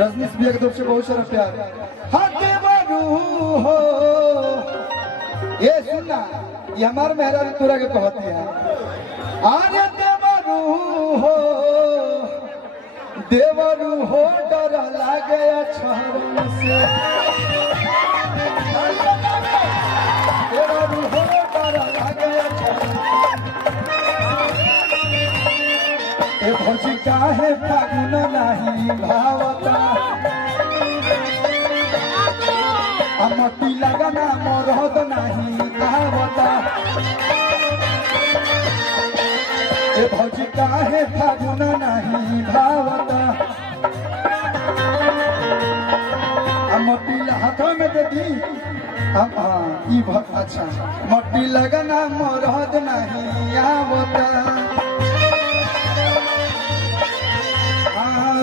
रजनीश भैया की तरफ से बहुत सारा प्यार। हाँ देवरू हो ये सुनना, ये हमारे मेहरारू तोरा के कहती है। आर्य देवरू हो डर लागे अक्षर से, देवरू हो डर लागे अक्षर। ए भौजी काहे फागुन नहीं भावता, अमती लगना मरद नहीं आवता। ए भौजी काहे फागुन नहीं भावता, अमती हाथों में दे दी। अच्छा मट्टी लगना मरद नहीं आवता।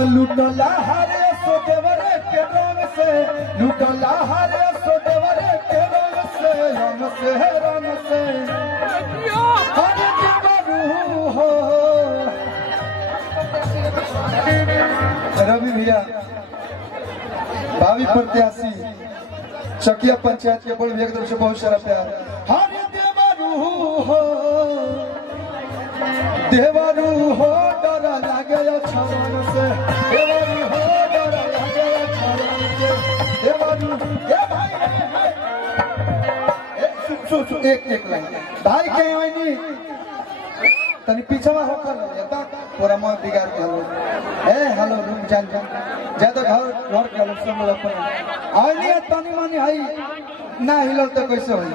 लुटला हरे सो देवरे के रंग से, लुटला हरे सो देवरे के रंग से, रंग से रंग से। हरे देवरू हो रवि भैया भावी प्रत्याशी चकिया पंचायत के बड़ भैया की तरफ से बहुत सारा प्यार। हरे देवरू हो डर लागे छवन से, देवरू हो डर लागे छवन से। देवरू ए भाई एक लाइन भाई के आईनी तनी पीछवा होकर जाता पूरा मोह बिगाड़ के। हेलो ए हेलो रुक जान ज्यादा घर के लोग सब अपन आईनी तनी मानी हई ना हिलो तो कैसे होई।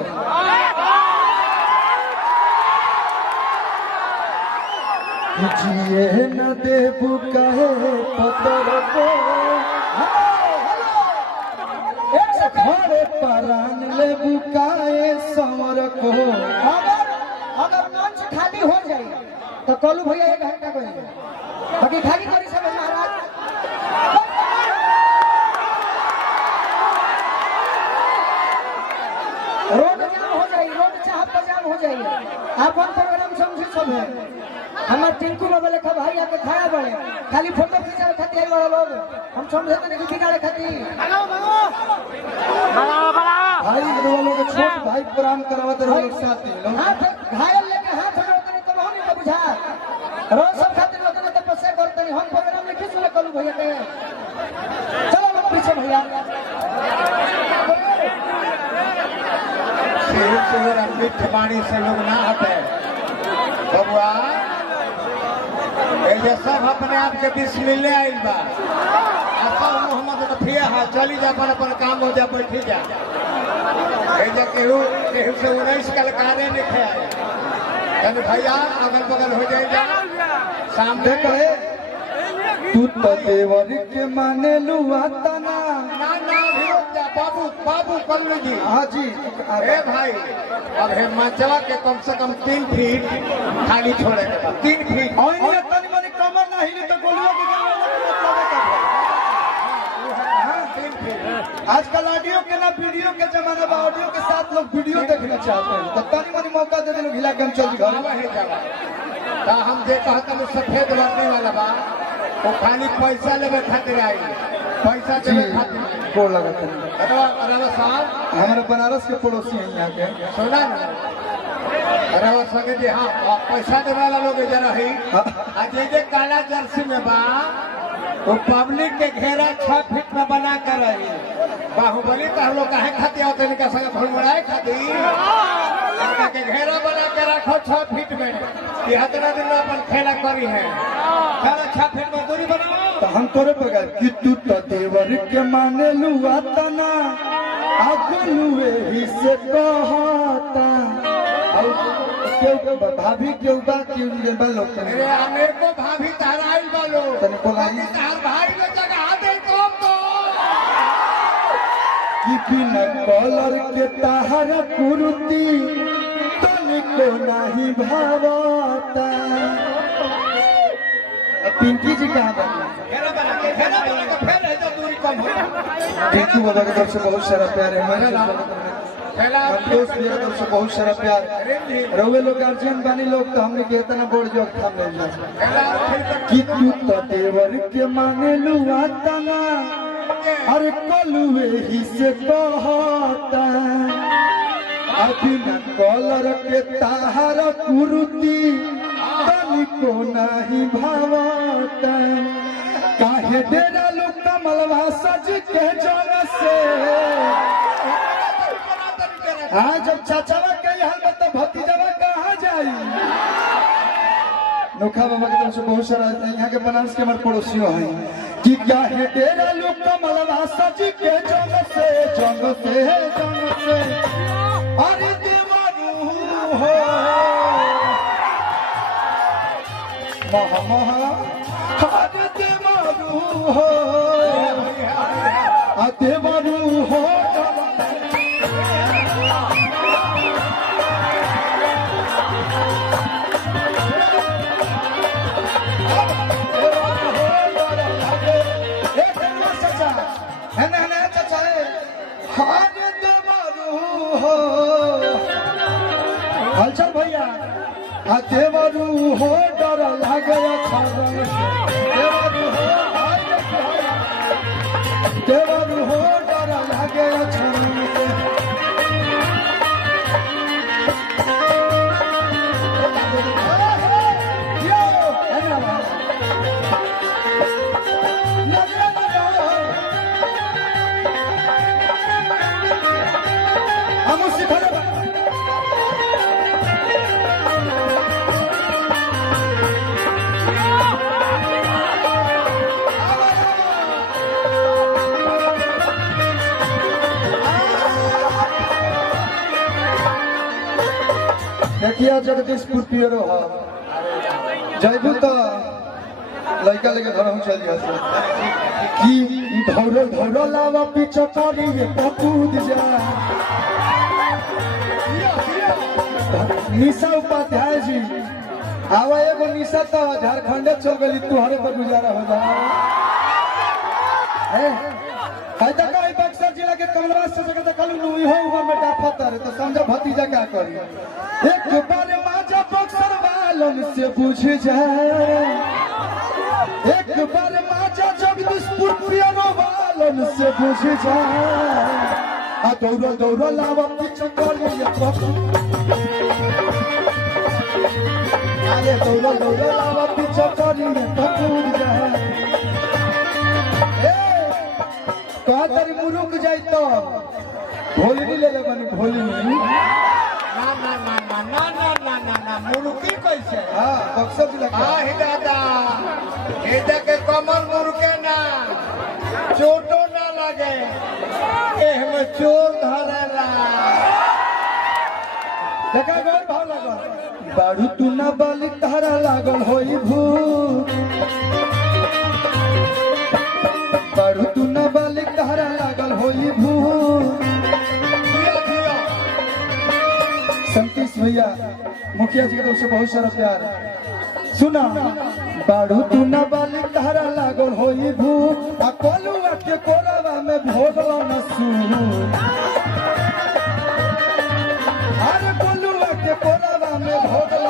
जिए न देबू कहे पतर को, घरे परान लेबू काए समर को। अगर मंच खाली हो जाए तो कलू भैया 1 घंटा करेंगे, बाकी खाली करी सब महाराज। रोड जाम हो जाए, रोड चाह पर जाम हो जाए। अपन प्रोग्राम समझे सब है। हमारे टिंकू बाबा लेखा भाई आके खड़ा बड़े खाली फोटो खींचावे खातिर वाला लोग हम समझे नहीं कि बिगाड़े खातिर। भाई वालों के छोट भाई प्रोग्राम करवाते रहो लोग साथ में। हाथ घायल लेके हाथ जोड़ते नहीं तो नहीं तो बुझा रोज सब खातिर लोग ने तपस्या करते नहीं। हम प्रोग्राम लिखी सुने कलू भैया के। चलो लोग पीछे भैया शहर मिठवाणी से लोग ना हटे बबुआ। ये सब अपने आप के बीच मिलने आई बा। सब मोहम्मद रफिया है चली जा अपन अपन काम हो जा बैठी जा। केहू से 19 कलकारे लिखे आए भैया अगल बगल हो जाएगा सामने कहे तू तो देवर के माने लुआ तना। बाबू बाबू कल्लू जी। हाँ जी अरे भाई अब हिमाचल के कम से कम 3 फीट खाली छोड़े 3 फीट और तनी मनी कमर नहीं तो गोलुआ की आजकल ऑडियो के ना वीडियो के जमाना बा। ऑडियो के साथ लोग वीडियो देखना चाहते हैं तो तनी मनी मौका दे दे लोग हिला के हम चल घर। हम जे कहता सफेद बढ़ने वाला बा वो खाली पैसा लेवे खातिर आई, पैसा देवे खातिर को लगता है। साहब हमारे बनारस के पड़ोसी हैं यहाँ के। सुना ना अरे वो संगे जी हाँ पैसा देवे वाला लोग जरा है जे काला जर्सी में बा वो पब्लिक के घेरा 6 फीट में बना कर रही। बाहुबली तो हम लोग कहे खाती होते हैं संगे भड़बड़ाए खाती के घेरा बना के रखो 6 फीट में। ये हतरा दिन अपन खेला करी है चलो 6 फीट में दूरी बनाओ। तो हम तोरे बगैर कि तू तो देवर के माने लुआ तना आगलुए ही से कहता। क्यों भाभी क्यों बा क्यों बा लोग अरे मेरे को भाभी तहराई बालो तने बोलाई तार भाई ने जगह दे कम तो कि बिना कॉलर के ताहर कुर्ती तनिको नहीं भावता। पिंकी जी कहाँ फिर दूरी कम हो। टिंकू बाबा की तरफ से बहुत सारा प्यार है। दोस्त मेरे तरफ से बहुत सारा प्यार रहुए लोग गार्जियन बानी लोग तो हमने के इतना बोल जो थाम ले जा कि तू तो देवर के माने लुआ तना अरे कलुए ही से कहता अभी न कलर के ताहार कुरुती तनिको नहीं भावता काहे डेरा लोग कमलवा सज के जग से हाँ जब चाचावा कही हाल में तो भतीजावा कहाँ जाई नोखा बाबा की तरफ से बहुत सारा यहाँ के बनारस के हमारे पड़ोसियों हैं कि क्या है तेरा लोग कमलवा सज के जंग से अरे देवारू हो महा महा अरे देवारू हो देवारू हो हलचल भैया देवरू हो डर लागे देवरू हो डर लागे हम सिखा देखिए जगदीशपुर पियरो हो जयबू तो लड़का लेके घर चल जा कि धौरो धौरो लावा पीछे करी कूद जा निशा उपाध्याय जी आवा एगो निशा तो झारखंड चल गई तुहरे पर गुजारा हो जा बक्सर जिला के कमलवा से जगह कल हो उमर में डाफत रे तो समझो भतीजा क्या करी एक बार माजा बक्सर वालों से पूछ जाए एक बार माजा जगदीशपुर पियरो वालों से पूछ जाए आ दौड़ो दौड़ो लावा पीछे करी अरे दौड़ो दौड़ो लावा पीछे करी कूद जाए कहा तारी मुरुक जाई तो भोलनी ले ले बनी भोलनी ना मुर्गी कैसे हाँ बक्सर जिला ही दादा हेजा के कमल मुर्गे ना चोटो ना लगे एह में चोर धरेला देखा गौर भाव लागल बारू तू ना बाली तारा लागल होई भूत बारू तू ना बाली तारा लागल होई भूत संतीश भैया मुखिया जी की तरफ से बहुत सारा प्यार सुना बारू तू ना बाली तारा लागल होई भूत आ कोलुआ के कोरावा में भोगलो न सू अरे कोलुआ के कोरावा में भोगलो